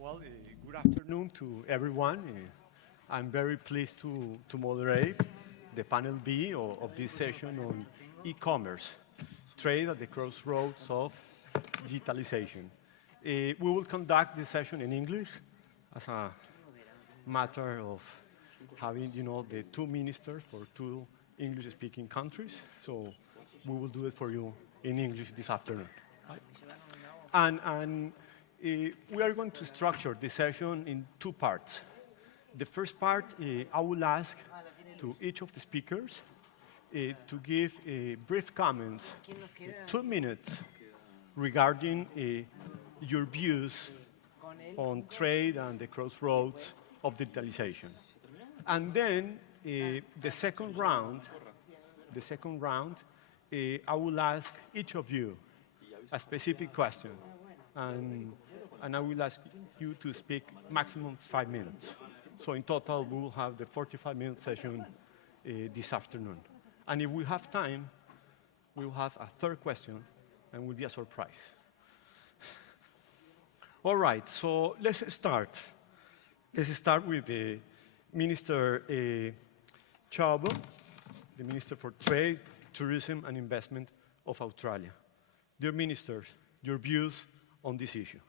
Well, good afternoon to everyone. I'm very pleased to moderate the panel B of this session on e-commerce, trade at the crossroads of digitalization. We will conduct this session in English as a matter of having, the two ministers for two English-speaking countries. So we will do it for you in English this afternoon. Right? And we are going to structure this session in two parts. The first part, I will ask to each of the speakers to give brief comments, 2 minutes, regarding your views on trade and the crossroads of digitalization. And then the second round, I will ask each of you a specific question. And I will ask you to speak maximum 5 minutes. So in total, we will have the 45-minute session this afternoon. And if we have time, we will have a third question, and it will be a surprise. All right, so let's start. Let's start with the Minister Chaubo, the Minister for Trade, Tourism and Investment of Australia. Dear Ministers, your views on this issue.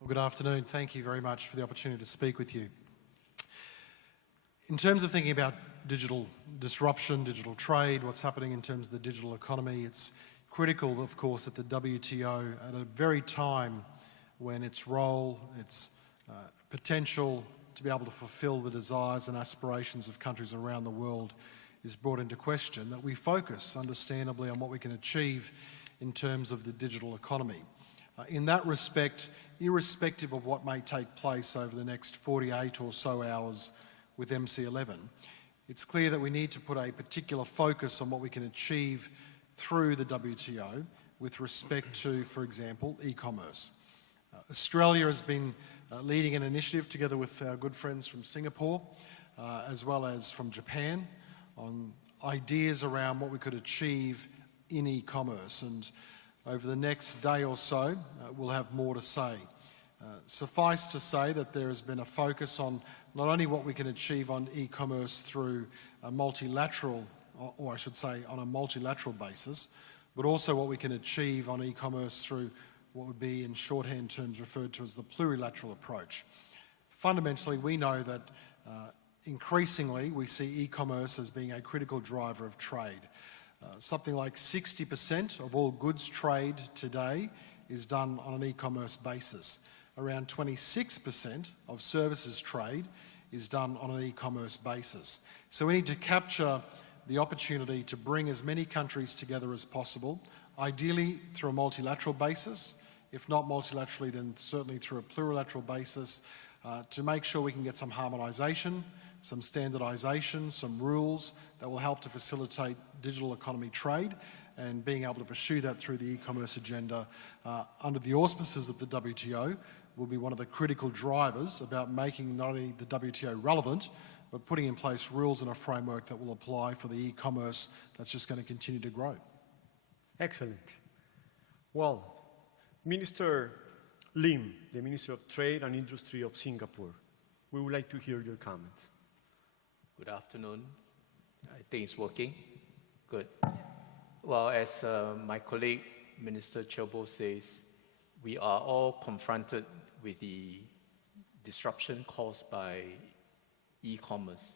Well, good afternoon. Thank you very much for the opportunity to speak with you. In terms of thinking about digital disruption, digital trade, what's happening in terms of the digital economy, it's critical, of course, that the WTO, at a very time when its role, its potential to be able to fulfil the desires and aspirations of countries around the world is brought into question, that we focus, understandably, on what we can achieve in terms of the digital economy. In that respect, irrespective of what may take place over the next 48 or so hours with MC11, it's clear that we need to put a particular focus on what we can achieve through the WTO with respect to, for example, e-commerce. Australia has been leading an initiative together with our good friends from Singapore, as well as from Japan, on ideas around what we could achieve in e-commerce. And over the next day or so, we'll have more to say. Suffice to say that there has been a focus on not only what we can achieve on e-commerce through a multilateral, or I should say on a multilateral basis, but also what we can achieve on e-commerce through what would be in shorthand terms referred to as the plurilateral approach. Fundamentally, we know that increasingly we see e-commerce as being a critical driver of trade. Something like 60% of all goods trade today is done on an e-commerce basis. Around 26% of services trade is done on an e-commerce basis. So we need to capture the opportunity to bring as many countries together as possible, ideally through a multilateral basis. If not multilaterally, then certainly through a plurilateral basis, to make sure we can get some harmonisation, some standardisation, some rules that will help to facilitate digital economy trade, and being able to pursue that through the e-commerce agenda under the auspices of the WTO will be one of the critical drivers about making not only the WTO relevant, but putting in place rules and a framework that will apply for the e-commerce that's just going to continue to grow. Excellent. Well, Minister Lim, the Minister of Trade and Industry of Singapore, we would like to hear your comments. Good afternoon. I think it's working. Good. Well, as my colleague, Minister Chaubo says, we are all confronted with the disruption caused by e-commerce.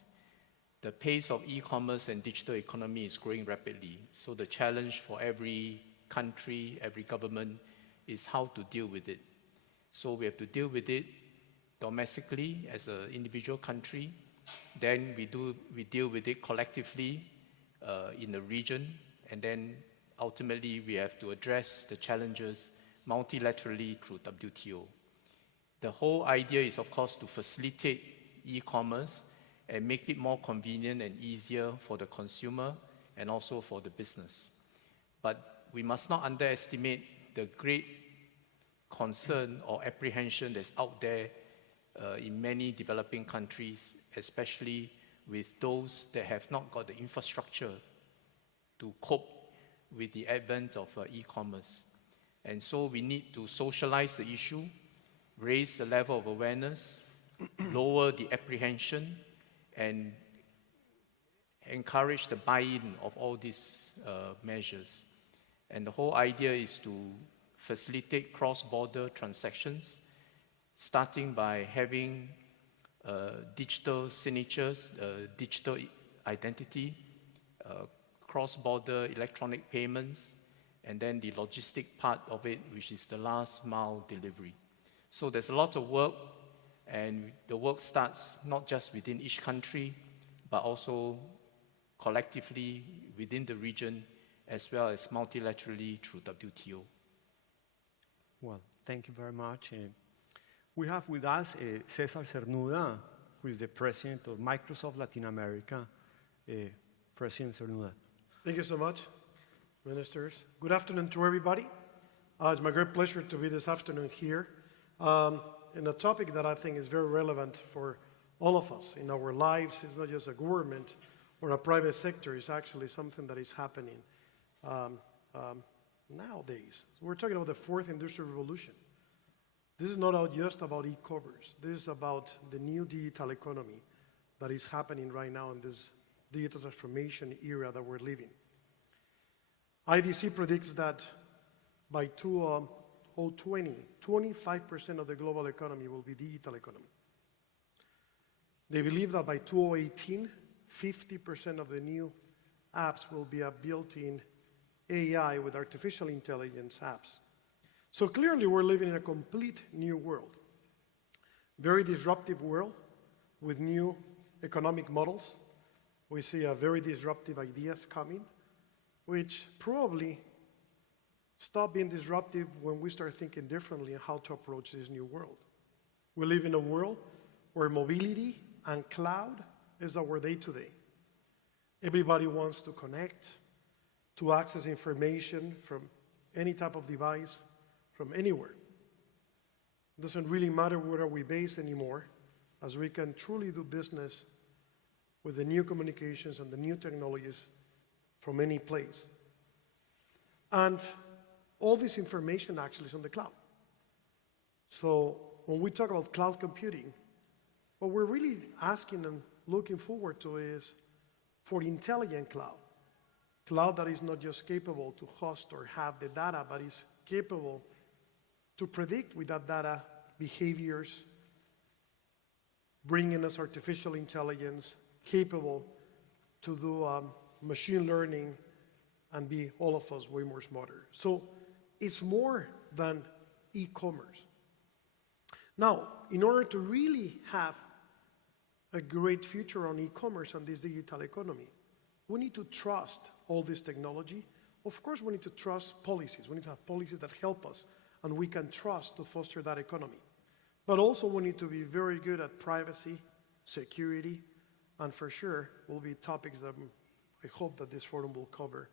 The pace of e-commerce and digital economy is growing rapidly. So the challenge for every country, every government, is how to deal with it. So we have to deal with it domestically as an individual country. Then we deal with it collectively in the region. And then ultimately we have to address the challenges multilaterally through WTO. The whole idea is, of course, to facilitate e-commerce and make it more convenient and easier for the consumer and also for the business. But we must not underestimate the great concern or apprehension that's out there in many developing countries, especially with those that have not got the infrastructure to cope with the advent of e-commerce. And so we need to socialize the issue, raise the level of awareness, lower the apprehension, and encourage the buy-in of all these measures. And the whole idea is to facilitate cross-border transactions, starting by having digital signatures, digital identity, cross-border electronic payments, and then the logistic part of it, which is the last mile delivery. So there's a lot of work, and the work starts not just within each country, but also collectively within the region, as well as multilaterally through WTO. Well, thank you very much. We have with us César Cernuda, who is the president of Microsoft Latin America. President Cernuda. Thank you so much, ministers. Good afternoon to everybody. It's my great pleasure to be this afternoon here in a topic that I think is very relevant for all of us in our lives. It's not just a government or a private sector. It's actually something that is happening nowadays. We're talking about the fourth industrial revolution. This is not just about e-commerce. This is about the new digital economy that is happening right now in this digital transformation era that we're living. IDC predicts that by 2020, 25% of the global economy will be digital economy. They believe that by 2018, 50% of the new apps will be a built-in AI with artificial intelligence apps. So clearly we're living in a complete new world. Very disruptive world with new economic models. We see a very disruptive ideas coming, which probably stop being disruptive when we start thinking differently on how to approach this new world. We live in a world where mobility and cloud is our day-to-day. Everybody wants to connect, to access information from any type of device, from anywhere. It doesn't really matter where we base anymore, as we can truly do business with the new communications and the new technologies from any place. And all this information actually is on the cloud. So when we talk about cloud computing, what we're really asking and looking forward to is for intelligent cloud. Cloud that is not just capable to host or have the data, but is capable to predict with that data behaviors, bringing us artificial intelligence, capable to do machine learning and be all of us way more smarter. So it's more than e-commerce. Now, in order to really have a great future on e-commerce and this digital economy, we need to trust all this technology. Of course, we need to trust policies. We need to have policies that help us and we can trust to foster that economy. But also we need to be very good at privacy, security, and for sure will be topics that I hope that this forum will cover.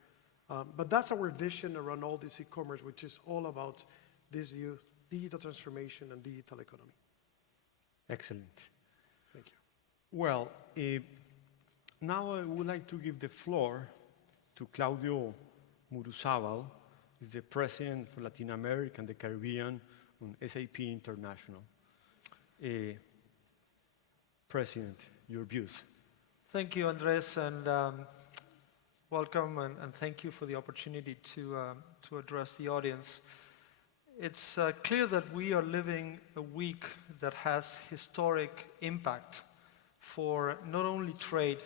But that's our vision around all this e-commerce, which is all about this digital transformation and digital economy. Excellent. Thank you. Well, now I would like to give the floor to Claudio Muruzabal, who is the President for Latin America and the Caribbean on SAP International. President, your views. Thank you, Andres, and welcome, and thank you for the opportunity to address the audience. It's clear that we are living a week that has historic impact for not only trade,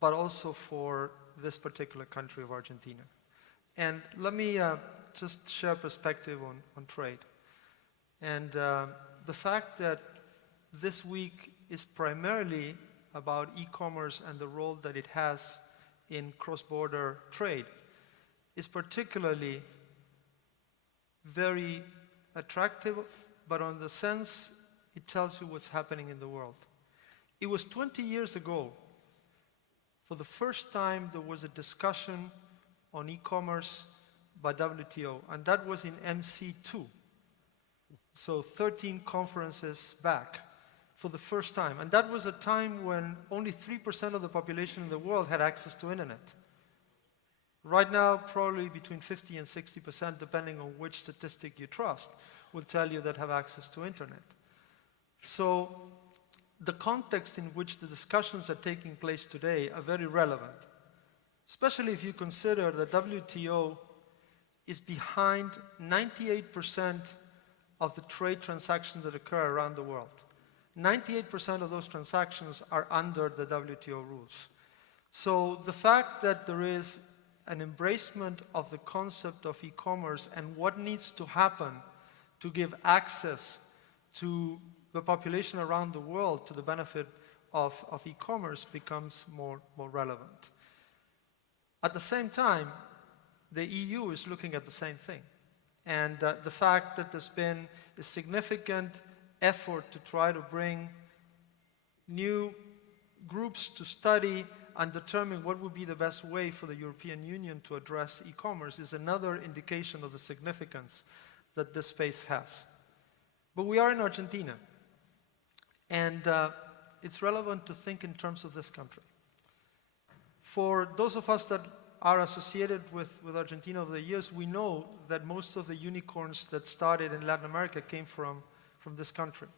but also for this particular country of Argentina. And let me just share perspective on trade. And the fact that this week is primarily about e-commerce and the role that it has in cross-border trade is particularly very attractive but on the sense it tells you what's happening in the world. It was 20 years ago, for the first time, there was a discussion on e-commerce by WTO, and that was in MC2. So 13 conferences back for the first time. And that was a time when only 3% of the population in the world had access to internet. Right now, probably between 50 and 60%, depending on which statistic you trust, will tell you that have access to internet. So the context in which the discussions are taking place today are very relevant, especially if you consider that WTO is behind 98% of the trade transactions that occur around the world. 98% of those transactions are under the WTO rules. So the fact that there is an embracement of the concept of e-commerce and what needs to happen to give access to the population around the world to the benefit of e-commerce becomes more relevant. At the same time, the EU is looking at the same thing. And the fact that there's been a significant effort to try to bring new groups to study and determine what would be the best way for the European Union to address e-commerce is another indication of the significance that this space has. But we are in Argentina, and it's relevant to think in terms of this country. For those of us that are associated with Argentina over the years, we know that most of the unicorns that started in Latin America came from this country.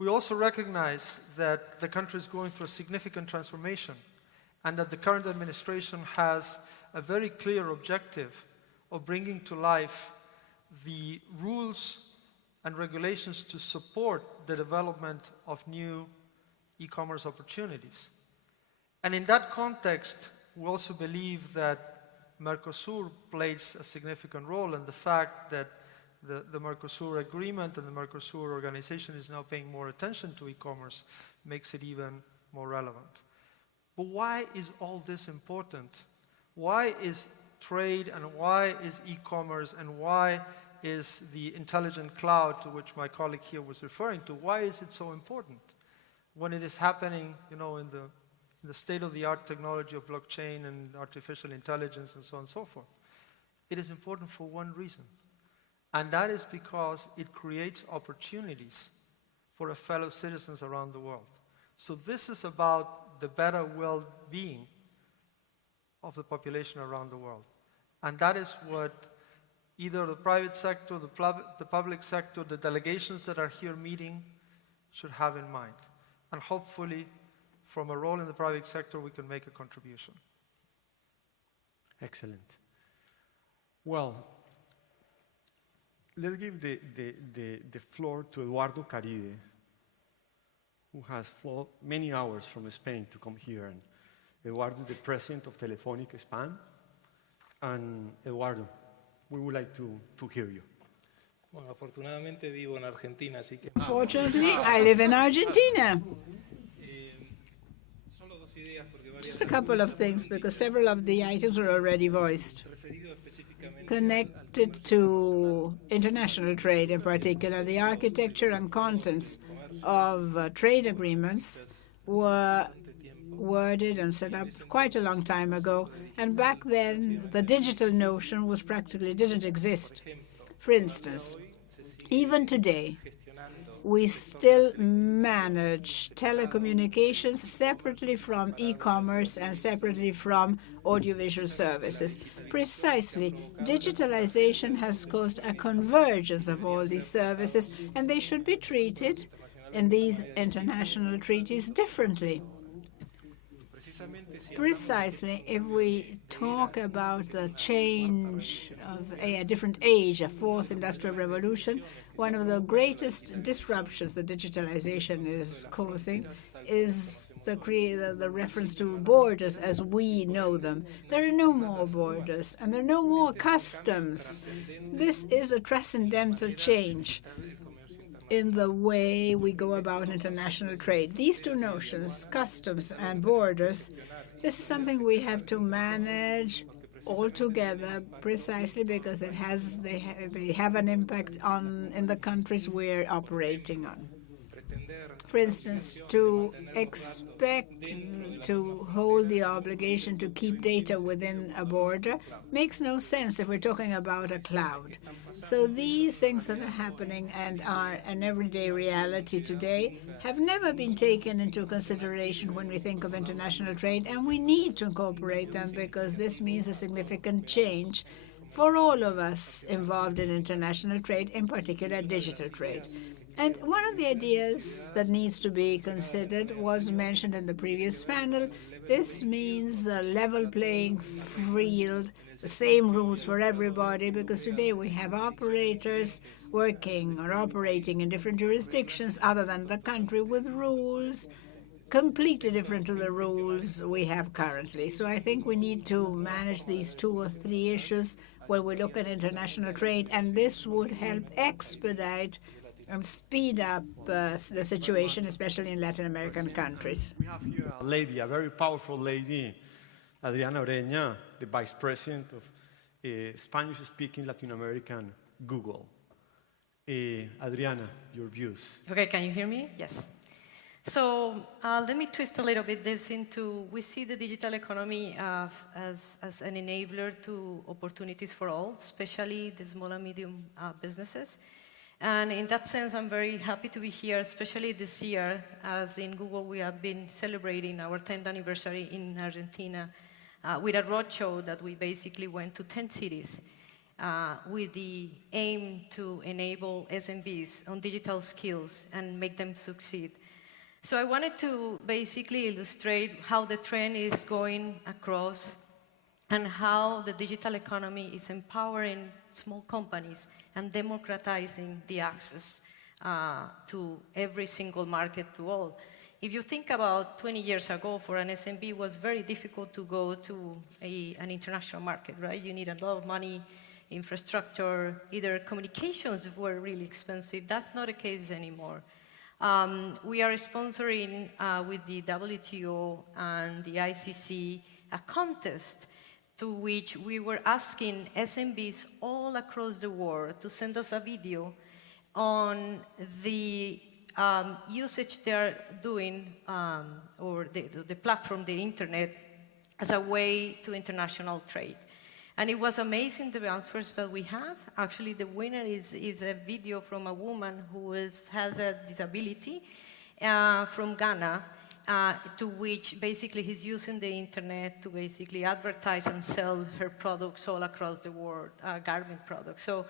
We also recognize that the country is going through a significant transformation and that the current administration has a very clear objective of bringing to life the rules and regulations to support the development of new e-commerce opportunities. And in that context, we also believe that Mercosur plays a significant role, and the fact that the Mercosur agreement and the Mercosur organization is now paying more attention to e-commerce makes it even more relevant. But why is all this important? Why is trade and why is e-commerce and why is the intelligent cloud to which my colleague here was referring to, why is it so important when it is happening, in the state-of-the-art technology of blockchain and artificial intelligence and so on and so forth? It is important for one reason, and that is because it creates opportunities for fellow citizens around the world. So this is about the better well-being of the population around the world. And that is what either the private sector, the public sector, the delegations that are here meeting should have in mind. And hopefully, from a role in the private sector, we can make a contribution. Excellent. Well, let's give the floor to Eduardo Caride, who has flown many hours from Spain to come here. And Eduardo is the president of Telefónica Spain. And Eduardo, we would like to hear you. Bueno, afortunadamente vivo en Argentina, así que... Fortunately, I live in Argentina. Just a couple of things, because several of the items were already voiced. Connected to international trade in particular, the architecture and contents of trade agreements were worded and set up quite a long time ago, and back then the digital notion was practically didn't exist. For instance, even today, we still manage telecommunications separately from e-commerce and separately from audiovisual services. Precisely, digitalization has caused a convergence of all these services, and they should be treated in these international treaties differently. Precisely, if we talk about the change of a different age, a fourth industrial revolution, one of the greatest disruptions that digitalization is causing is the reference to borders as we know them. There are no more borders, and there are no more customs. This is a transcendental change in the way we go about international trade. These two notions, customs and borders, this is something we have to manage altogether precisely because they have an impact in the countries we're operating on. For instance, to expect to hold the obligation to keep data within a border makes no sense if we're talking about a cloud. So these things that are happening and are an everyday reality today have never been taken into consideration when we think of international trade, and we need to incorporate them because this means a significant change for all of us involved in international trade, in particular digital trade. And one of the ideas that needs to be considered was mentioned in the previous panel. This means a level playing field, the same rules for everybody, because today we have operators working or operating in different jurisdictions other than the country with rules completely different to the rules we have currently. So I think we need to manage these 2 or 3 issues when we look at international trade, and this would help expedite and speed up the situation, especially in Latin American countries. We have here a lady, a very powerful lady, Adriana Oreña, the Vice President of Spanish-speaking Latin American Google. Adriana, your views. Okay, can you hear me? Yes. So let me twist a little bit this into, we see the digital economy as an enabler to opportunities for all, especially the small and medium businesses. And in that sense, I'm very happy to be here, especially this year, as in Google we have been celebrating our 10th anniversary in Argentina with a roadshow that we basically went to 10 cities with the aim to enable SMBs on digital skills and make them succeed. So I wanted to basically illustrate how the trend is going across and how the digital economy is empowering small companies and democratizing the access to every single market to all. If you think about 20 years ago, for an SMB, it was very difficult to go to an international market, right? You need a lot of money, infrastructure, either communications were really expensive. That's not the case anymore. We are sponsoring with the WTO and the ICC a contest to which we were asking SMBs all across the world to send us a video on the usage they're doing, or the platform, the internet, as a way to international trade. And it was amazing, the answers that we have. Actually, the winner is a video from a woman who has a disability from Ghana, to which basically he's using the internet to basically advertise and sell her products all across the world, garment products. So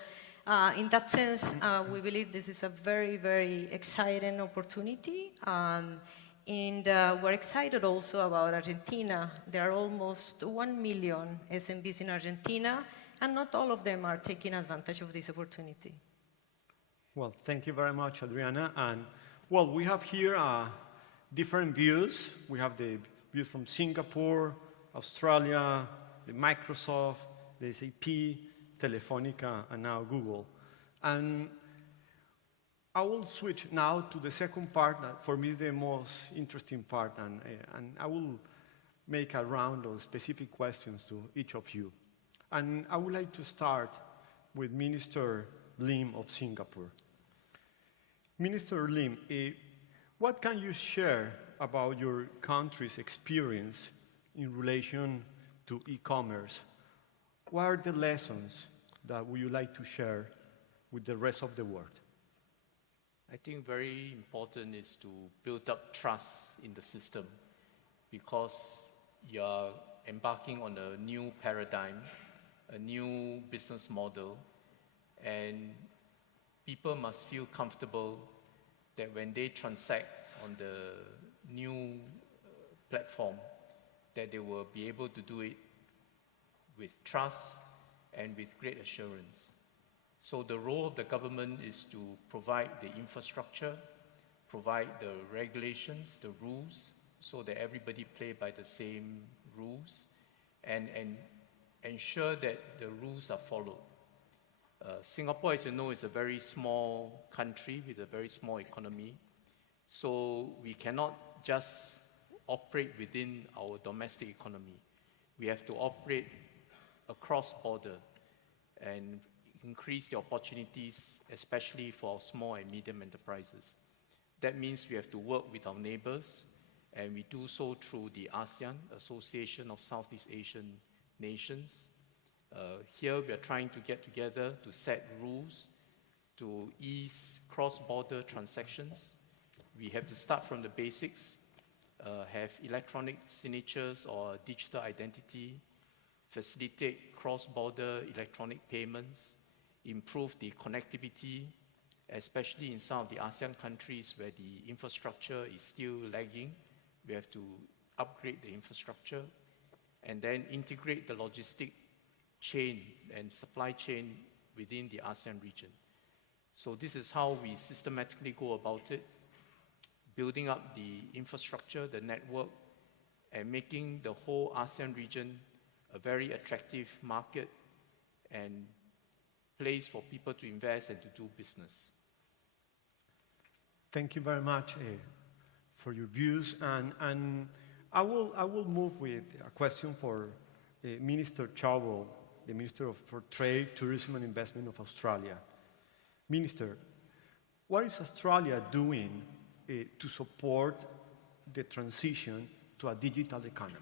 in that sense, we believe this is a very, very exciting opportunity. And we're excited also about Argentina. There are almost 1 million SMBs in Argentina, and not all of them are taking advantage of this opportunity. Well, thank you very much, Adriana. And well, we have here different views. We have the views from Singapore, Australia, the Microsoft, the SAP, Telefonica, and now Google. And I will switch now to the second part that for me is the most interesting part, and I will make a round of specific questions to each of you. And I would like to start with Minister Lim of Singapore. Minister Lim, what can you share about your country's experience in relation to e-commerce? What are the lessons that would you like to share with the rest of the world? I think very important is to build up trust in the system, because you are embarking on a new paradigm, a new business model, and people must feel comfortable that when they transact on the new platform, that they will be able to do it with trust and with great assurance. So the role of the government is to provide the infrastructure, provide the regulations, the rules, so that everybody play by the same rules, and ensure that the rules are followed. Singapore, as you know, is a very small country with a very small economy, so we cannot just operate within our domestic economy. We have to operate across border and increase the opportunities, especially for small and medium enterprises. That means we have to work with our neighbors, and we do so through the ASEAN, Association of Southeast Asian Nations. Here we are trying to get together to set rules to ease cross-border transactions. We have to start from the basics, have electronic signatures or digital identity, facilitate cross-border electronic payments, improve the connectivity, especially in some of the ASEAN countries where the infrastructure is still lagging. We have to upgrade the infrastructure, and then integrate the logistic chain and supply chain within the ASEAN region. So this is how we systematically go about it, building up the infrastructure, the network, and making the whole ASEAN region a very attractive market and place for people to invest and to do business. Thank you very much for your views, and I will move with a question for Minister Chauvel, the Minister for Trade, Tourism and Investment of Australia. Minister, what is Australia doing to support the transition to a digital economy?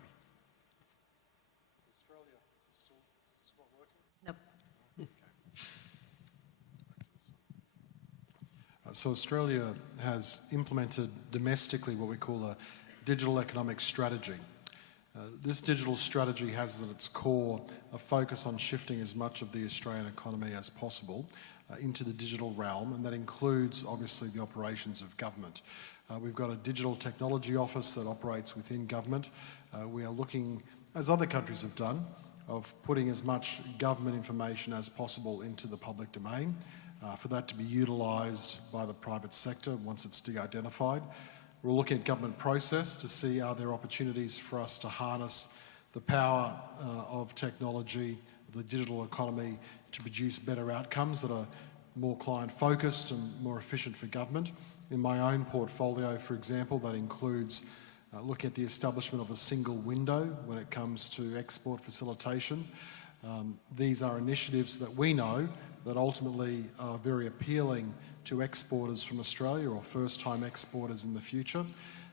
So Australia has implemented domestically what we call a digital economic strategy. This digital strategy has at its core a focus on shifting as much of the Australian economy as possible into the digital realm, and that includes obviously the operations of government. We've got a digital technology office that operates within government. We are looking, as other countries have done, of putting as much government information as possible into the public domain, for that to be utilised by the private sector once it's de-identified. We're looking at government process to see are there opportunities for us to harness the power of technology, the digital economy, to produce better outcomes that are more client-focused and more efficient for government. In my own portfolio, for example, that includes looking at the establishment of a single window when it comes to export facilitation. These are initiatives that we know that ultimately are very appealing to exporters from Australia or first-time exporters in the future,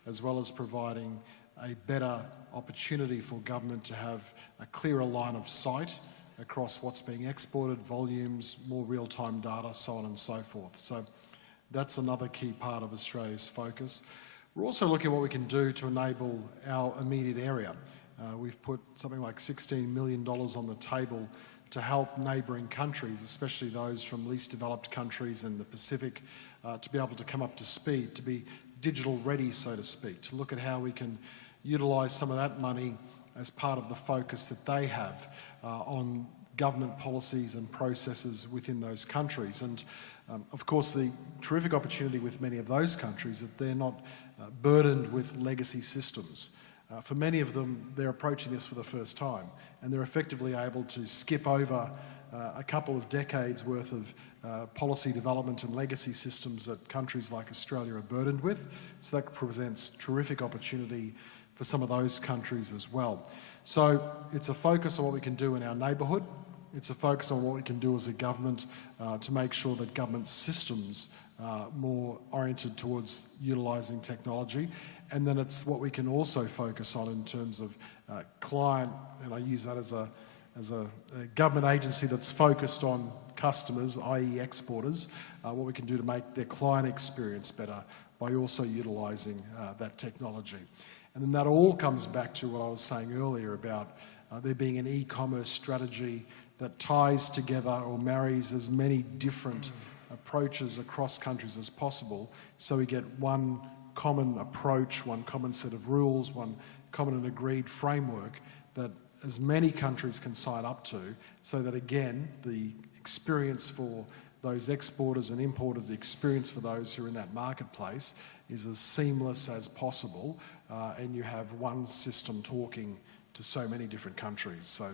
as well as providing a better opportunity for government to have a clearer line of sight across what's being exported, volumes, more real-time data, so on and so forth. So that's another key part of Australia's focus. We're also looking at what we can do to enable our immediate area. We've put something like $16 million on the table to help neighbouring countries, especially those from least developed countries in the Pacific, to be able to come up to speed, to be digital ready, so to speak, to look at how we can utilise some of that money as part of the focus that they have on government policies and processes within those countries. And of course, the terrific opportunity with many of those countries that they're not burdened with legacy systems. For many of them, they're approaching this for the first time, and they're effectively able to skip over a couple of decades worth of policy development and legacy systems that countries like Australia are burdened with. So that presents terrific opportunity for some of those countries as well. So it's a focus on what we can do in our neighbourhood. It's a focus on what we can do as a government to make sure that government systems are more oriented towards utilising technology. And then it's what we can also focus on in terms of client, and I use that as a government agency that's focused on customers, i.e. exporters, what we can do to make their client experience better by also utilising that technology. And then that all comes back to what I was saying earlier about there being an e-commerce strategy that ties together or marries as many different approaches across countries as possible, so we get one common approach, one common set of rules, one common and agreed framework that as many countries can sign up to, so that again, the experience for those exporters and importers, the experience for those who are in that marketplace is as seamless as possible, and you have one system talking to so many different countries. So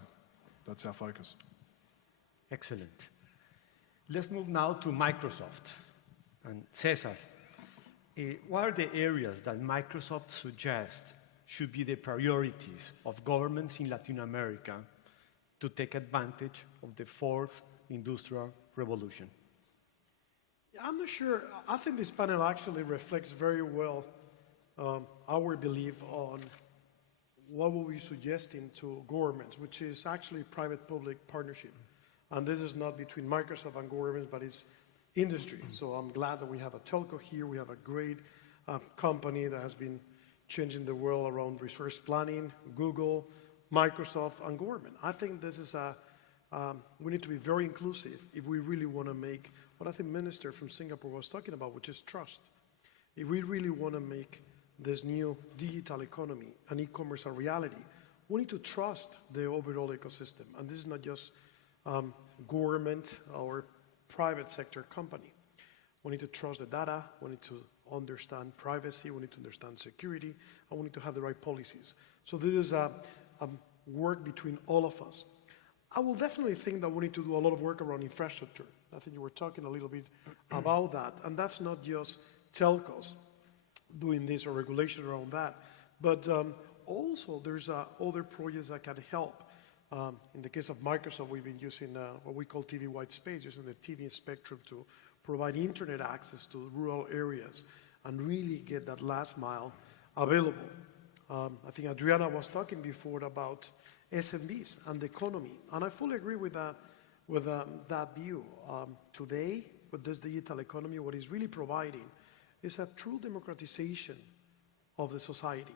that's our focus. Excellent. Let's move now to Microsoft. And Cesar, what are the areas that Microsoft suggests should be the priorities of governments in Latin America to take advantage of the fourth industrial revolution? I'm not sure. I think this panel actually reflects very well our belief on what we'll be suggesting to governments, which is actually private-public partnership. And this is not between Microsoft and governments, but it's industry. So I'm glad that we have a telco here. We have a great company that has been changing the world around resource planning, Google, Microsoft, and government. I think this is we need to be very inclusive if we really want to make what I think Minister from Singapore was talking about, which is trust. If we really want to make this new digital economy and e-commerce a reality, we need to trust the overall ecosystem. And this is not just government or private sector company. We need to trust the data, we need to understand privacy, we need to understand security, and we need to have the right policies. So this is a work between all of us. I will definitely think that we need to do a lot of work around infrastructure. I think you were talking a little bit about that, and that's not just telcos doing this or regulation around that, but also there's other projects that can help. In the case of Microsoft, we've been using what we call TV white space, using the TV spectrum to provide internet access to rural areas and really get that last mile available. I think Adriana was talking before about SMBs and the economy, and I fully agree with that view. Today, with this digital economy, what it's really providing is a true democratization of the society.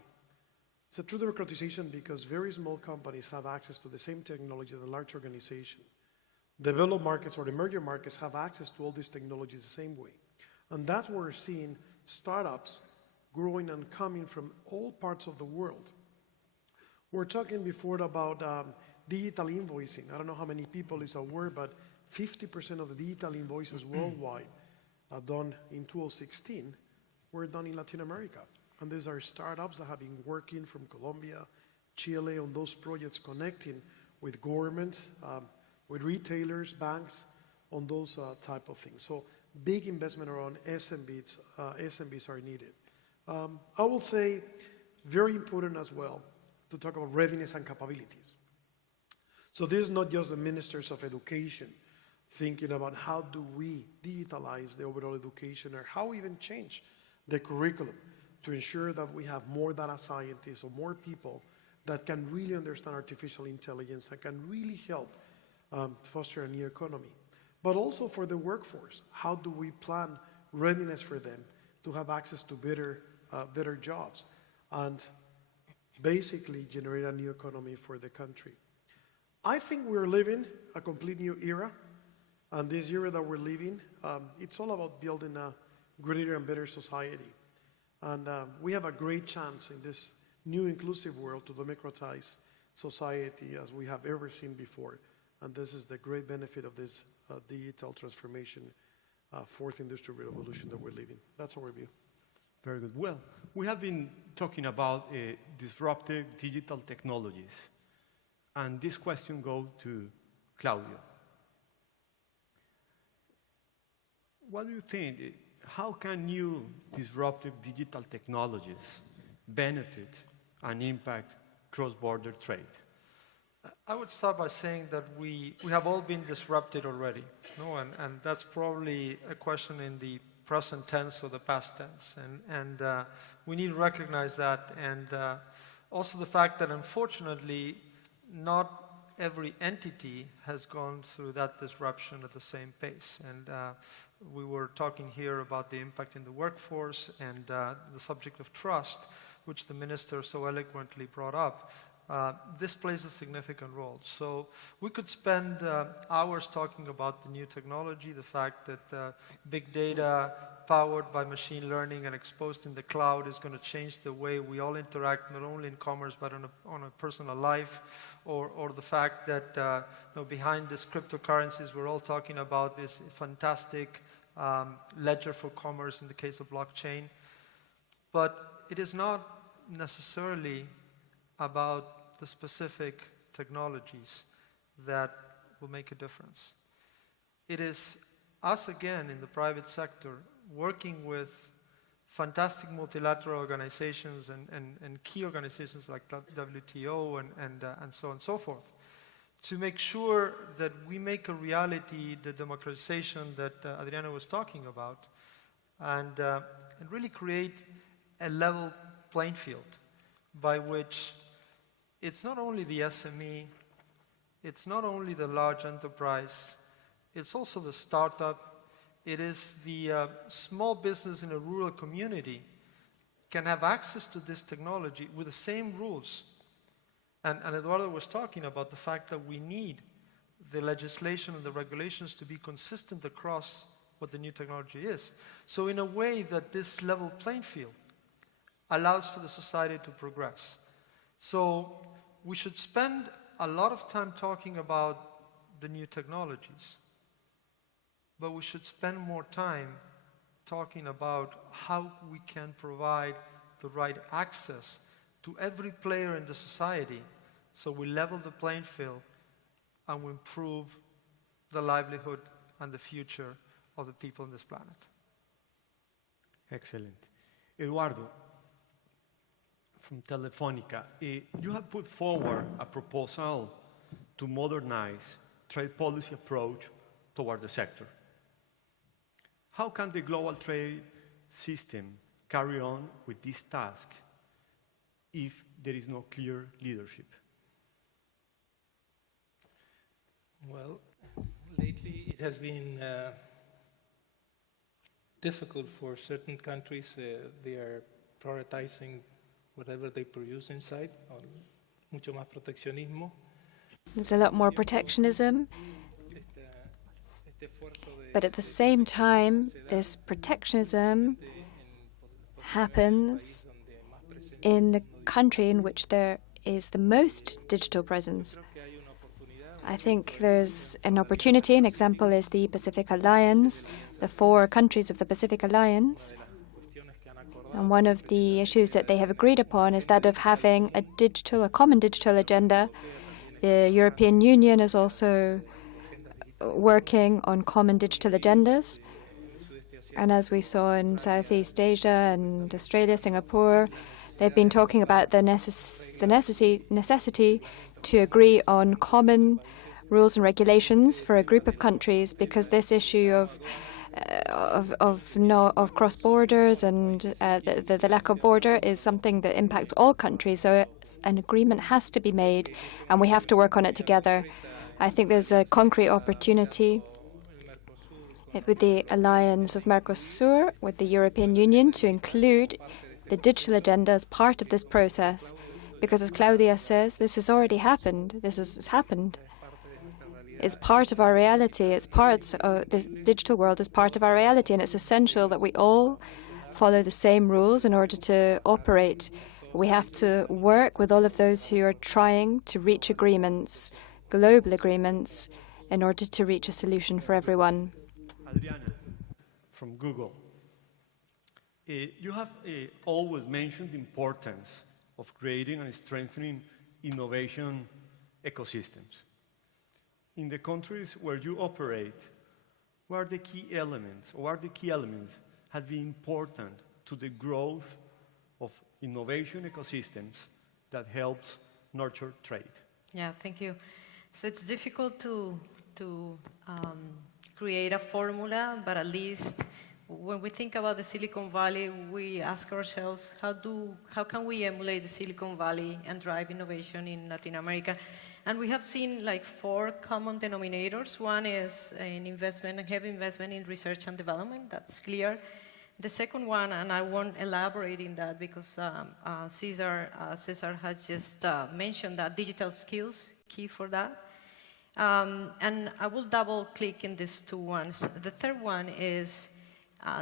It's a true democratization because very small companies have access to the same technology that a large organization. Developed markets or emerging markets have access to all these technologies the same way. And that's where we're seeing startups growing and coming from all parts of the world. We're talking before about digital invoicing. I don't know how many people is aware, but 50% of the digital invoices worldwide done in 2016 were done in Latin America. And these are startups that have been working from Colombia, Chile on those projects, connecting with governments, with retailers, banks, on those type of things. So big investment around SMBs are needed. I will say very important as well to talk about readiness and capabilities. So this is not just the ministers of education thinking about how do we digitalize the overall education or how even change the curriculum to ensure that we have more data scientists or more people that can really understand artificial intelligence and can really help foster a new economy. But also for the workforce, how do we plan readiness for them to have access to better jobs and basically generate a new economy for the country. I think we're living a complete new era, and this era that we're living, it's all about building a greater and better society. And we have a great chance in this new inclusive world to democratize society as we have ever seen before. And this is the great benefit of this digital transformation, fourth industrial revolution that we're living. That's our view. Very good. Well, we have been talking about disruptive digital technologies. And this question goes to Claudio. What do you think? How can new disruptive digital technologies benefit and impact cross-border trade? I would start by saying that we have all been disrupted already, no? And that's probably a question in the present tense or the past tense. And we need to recognize that, and also the fact that unfortunately not every entity has gone through that disruption at the same pace. And we were talking here about the impact in the workforce and the subject of trust, which the minister so eloquently brought up. This plays a significant role. So we could spend hours talking about the new technology, the fact that big data powered by machine learning and exposed in the cloud is going to change the way we all interact, not only in commerce, but on a personal life, or the fact that behind these cryptocurrencies, we're all talking about this fantastic ledger for commerce in the case of blockchain. But it is not necessarily about the specific technologies that will make a difference. It is us again in the private sector working with fantastic multilateral organizations and key organizations like WTO and so on and so forth to make sure that we make a reality the democratization that Adriana was talking about, and really create a level playing field by which it's not only the SME, it's not only the large enterprise, it's also the startup, it is the small business in a rural community can have access to this technology with the same rules. And Eduardo was talking about the fact that we need the legislation and the regulations to be consistent across what the new technology is. So in a way that this level playing field allows for the society to progress. So we should spend a lot of time talking about the new technologies, but we should spend more time talking about how we can provide the right access to every player in the society, so we level the playing field and we improve the livelihood and the future of the people on this planet. Excellent. Eduardo, from Telefónica, you have put forward a proposal to modernize trade policy approach toward the sector. How can the global trade system carry on with this task if there is no clear leadership? Well, lately it has been difficult for certain countries. They are prioritizing whatever they produce inside, mucho más proteccionismo. There's a lot more protectionism, but at the same time, this protectionism happens in the country in which there is the most digital presence. I think there's an opportunity. An example is the Pacific Alliance, the 4 countries of the Pacific Alliance. And one of the issues that they have agreed upon is that of having a common digital agenda. The European Union is also working on common digital agendas. And as we saw in Southeast Asia and Australia, Singapore, they've been talking about the necessity to agree on common rules and regulations for a group of countries, because this issue of cross borders and the lack of border is something that impacts all countries. So an agreement has to be made, and we have to work on it together. I think there's a concrete opportunity with the alliance of Mercosur with the European Union to include the digital agenda as part of this process, because as Claudia says, this has already happened. This has happened. It's part of our reality. It's part of the digital world is part of our reality, and it's essential that we all follow the same rules in order to operate. We have to work with all of those who are trying to reach agreements, global agreements, in order to reach a solution for everyone. Adriana, from Google. You have always mentioned the importance of creating and strengthening innovation ecosystems. In the countries where you operate, what are the key elements have been important to the growth of innovation ecosystems that helps nurture trade? Yeah, thank you. So it's difficult to create a formula, but at least when we think about the Silicon Valley, we ask ourselves, how can we emulate the Silicon Valley and drive innovation in Latin America? And we have seen like 4 common denominators. One is an investment, a heavy investment in research and development. That's clear. The second one, and I won't elaborate in that because Cesar has just mentioned that digital skills, key for that. And I will double click in these 2 ones. The third one is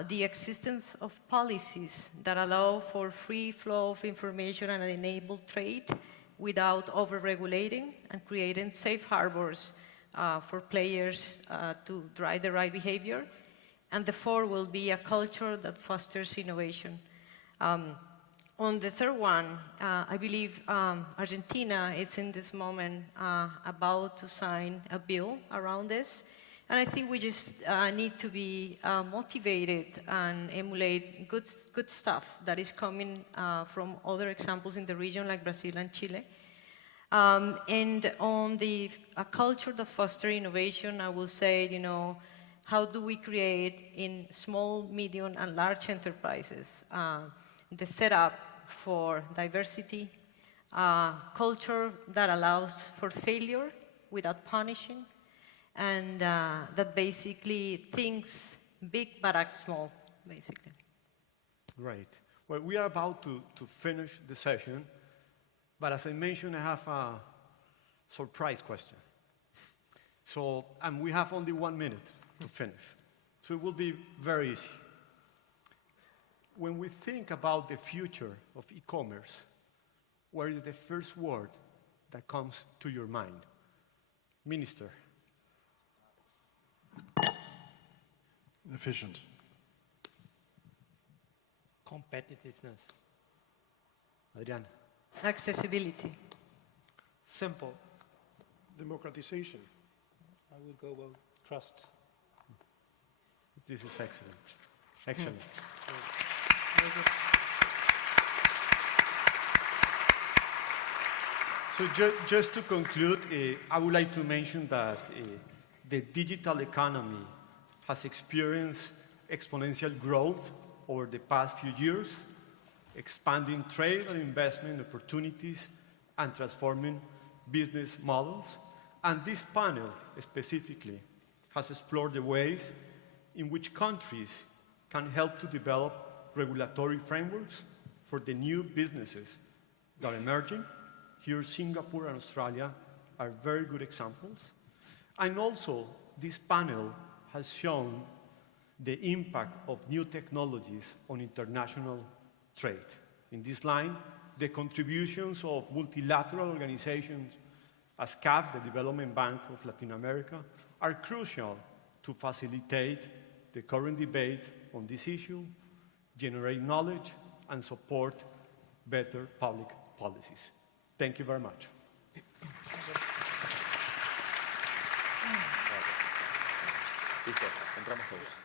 the existence of policies that allow for free flow of information and enable trade without over-regulating and creating safe harbors for players to drive the right behavior. And the 4 will be a culture that fosters innovation. On the third one, I believe Argentina is in this moment about to sign a bill around this. And I think we just need to be motivated and emulate good stuff that is coming from other examples in the region like Brazil and Chile. And on the a culture that fosters innovation, I will say, you know, how do we create in small, medium, and large enterprises the setup for diversity, culture that allows for failure without punishing, and that basically thinks big but acts small, basically. Great. Well, we are about to finish the session, but as I mentioned, I have a surprise question. So, and we have only 1 minute to finish. So it will be very easy. When we think about the future of e-commerce, what is the first word that comes to your mind? Minister. Efficient. Competitiveness. Adriana. Accessibility. Simple. Democratization. I would go with trust. This is excellent. Excellent. So just to conclude, I would like to mention that the digital economy has experienced exponential growth over the past few years, expanding trade and investment opportunities and transforming business models. And this panel specifically has explored the ways in which countries can help to develop regulatory frameworks for the new businesses that are emerging. Here, Singapore and Australia are very good examples. And also, this panel has shown the impact of new technologies on international trade. In this line, the contributions of multilateral organizations as CAF, the Development Bank of Latin America, are crucial to facilitate the current debate on this issue, generate knowledge, and support better public policies. Thank you very much. Listo, entramos todos.